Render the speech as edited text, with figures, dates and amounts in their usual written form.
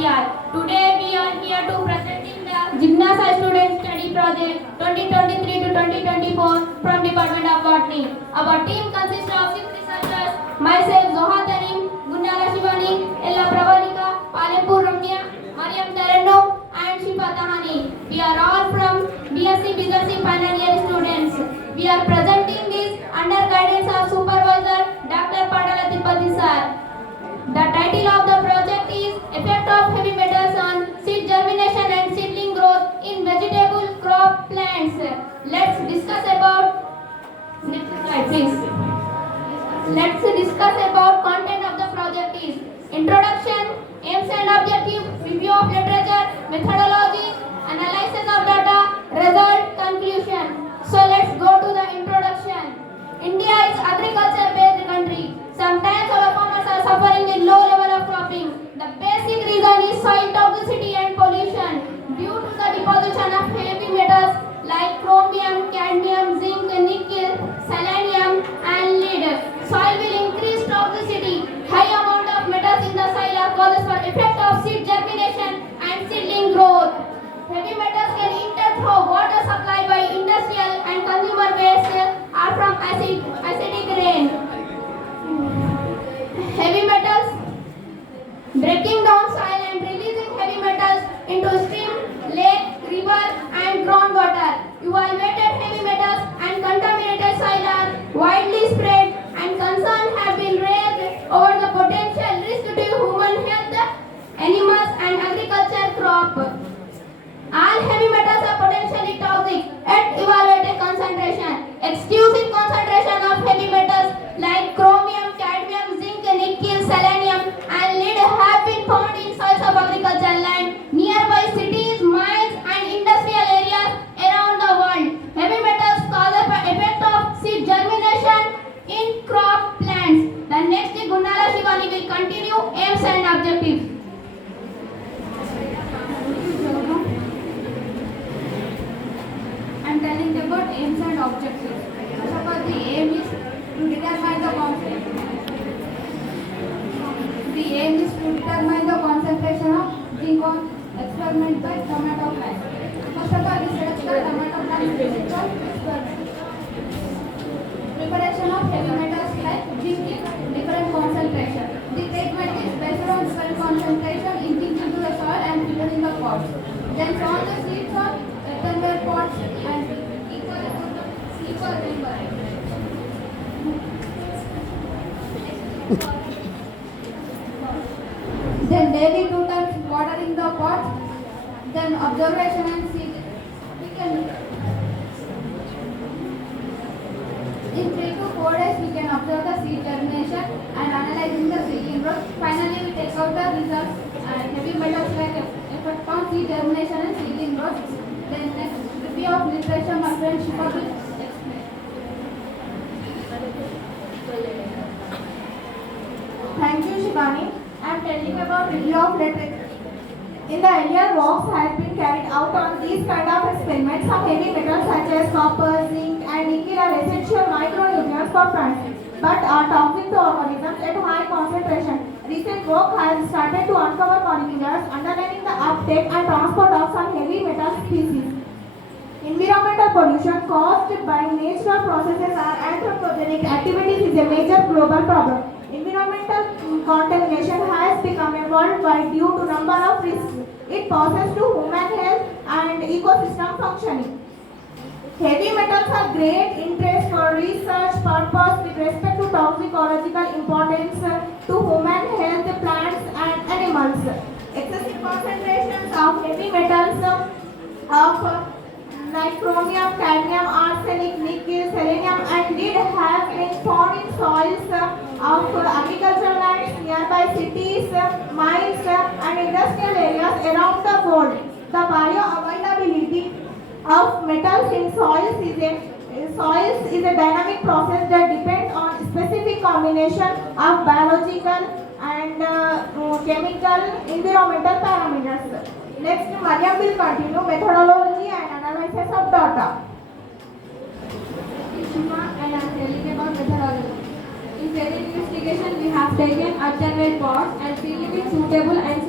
year. Today we are here to presenting the Jignasa Student Study Project 2023 to 2024 from Department of Botany. Our team consists of 6 researchers, myself Zoha Tarim, Gunnala Shivani, Ella Pravalika, Palempur Ramya, Mariam Taranno and Shifa Tahani. We are all from BSc Business final year students. We are presenting this under guidance of Supervisor Dr. Padala Tipati sir. The title of the project is Effect of Heavy Metals on Seed Germination and Seedling Growth in Vegetable Crop Plants. Let's discuss about next slide please. Let's discuss about content of the project is introduction, aims and objective, review of literature, methodology, analysis of data, result, conclusion. So let's go to the introduction. India is agriculture-based country. Sometimes our farmers are suffering with low level of cropping. The basic reason is soil toxicity and pollution due to the deposition of heavy metals like chromium, cadmium, zinc, nickel, selenium and lead. Soil will increase toxicity. High amount of metals in the soil are causes for effect of seed germination and seedling growth. Heavy metals can enter through water supply by industrial and consumer waste or from acidic rain. Heavy metals breaking down soil and releasing heavy metals into stream, lake, river and groundwater. Evaluated heavy metals and contaminated soil are widely spread and concerns have been raised over the potential risk to human health, animals and agriculture crop. All heavy metals are potentially toxic at evaluated concentration. Exclusive concentration of heavy metals like chromium, cadmium, zinc, nickel, selenium and lead have been found in soils of agricultural land, nearby cities, mines and industrial areas around the world. Heavy metals cause the effect of seed germination in crop plants. The next Gunnala Shivani will continue aims and objectives. I am telling about aims and objectives. First of all, the aim is to determine the concentration of zinc on experiment by tomato plant. First of all, we select the tomato plant based on experiment. Preparation of heavy metals like zinc in different concentration. The treatment is based on different concentration in zinc into the soil and filled in the pots. Then sow the seeds on earthenware pots and equal number. Then daily 2 times watering the pots. Then observation and seed. In 3 to 4 days we can observe the seed germination and analyzing the seedling growth. Finally we take out the results and heavy metals like effect on seed germination and seedling growth. Then next review of literature my friend Shifa will explain. Thank you, Shivani. I am telling about review of literature. In the earlier works has been carried out on these kind of experiments. Some heavy metals such as copper, zinc and nickel are essential micronutrients for plants but are toxic to organisms at high concentration. Recent work has started to uncover molecules underlying the uptake and transport of some heavy metal species. Environmental pollution caused by natural processes or anthropogenic activities is a major global problem. Environmental contamination has become a worldwide due to number of risks it poses to human health and ecosystem functioning. Heavy metals are great interest for research purpose with respect to toxicological importance to human health, plants and animals. Excessive concentrations of heavy metals of like chromium, cadmium, arsenic, nickel, selenium and lead have been found in soils of agricultural lands, nearby cities, mines and industrial areas around the world. The bioavailability of metals in soils is a dynamic process that depends on specific combination of biological and chemical environmental parameters. Next, Mariam will continue methodology and analysis of data. And I am telling about methodology. In field investigation, we have taken observed pots and filled with suitable and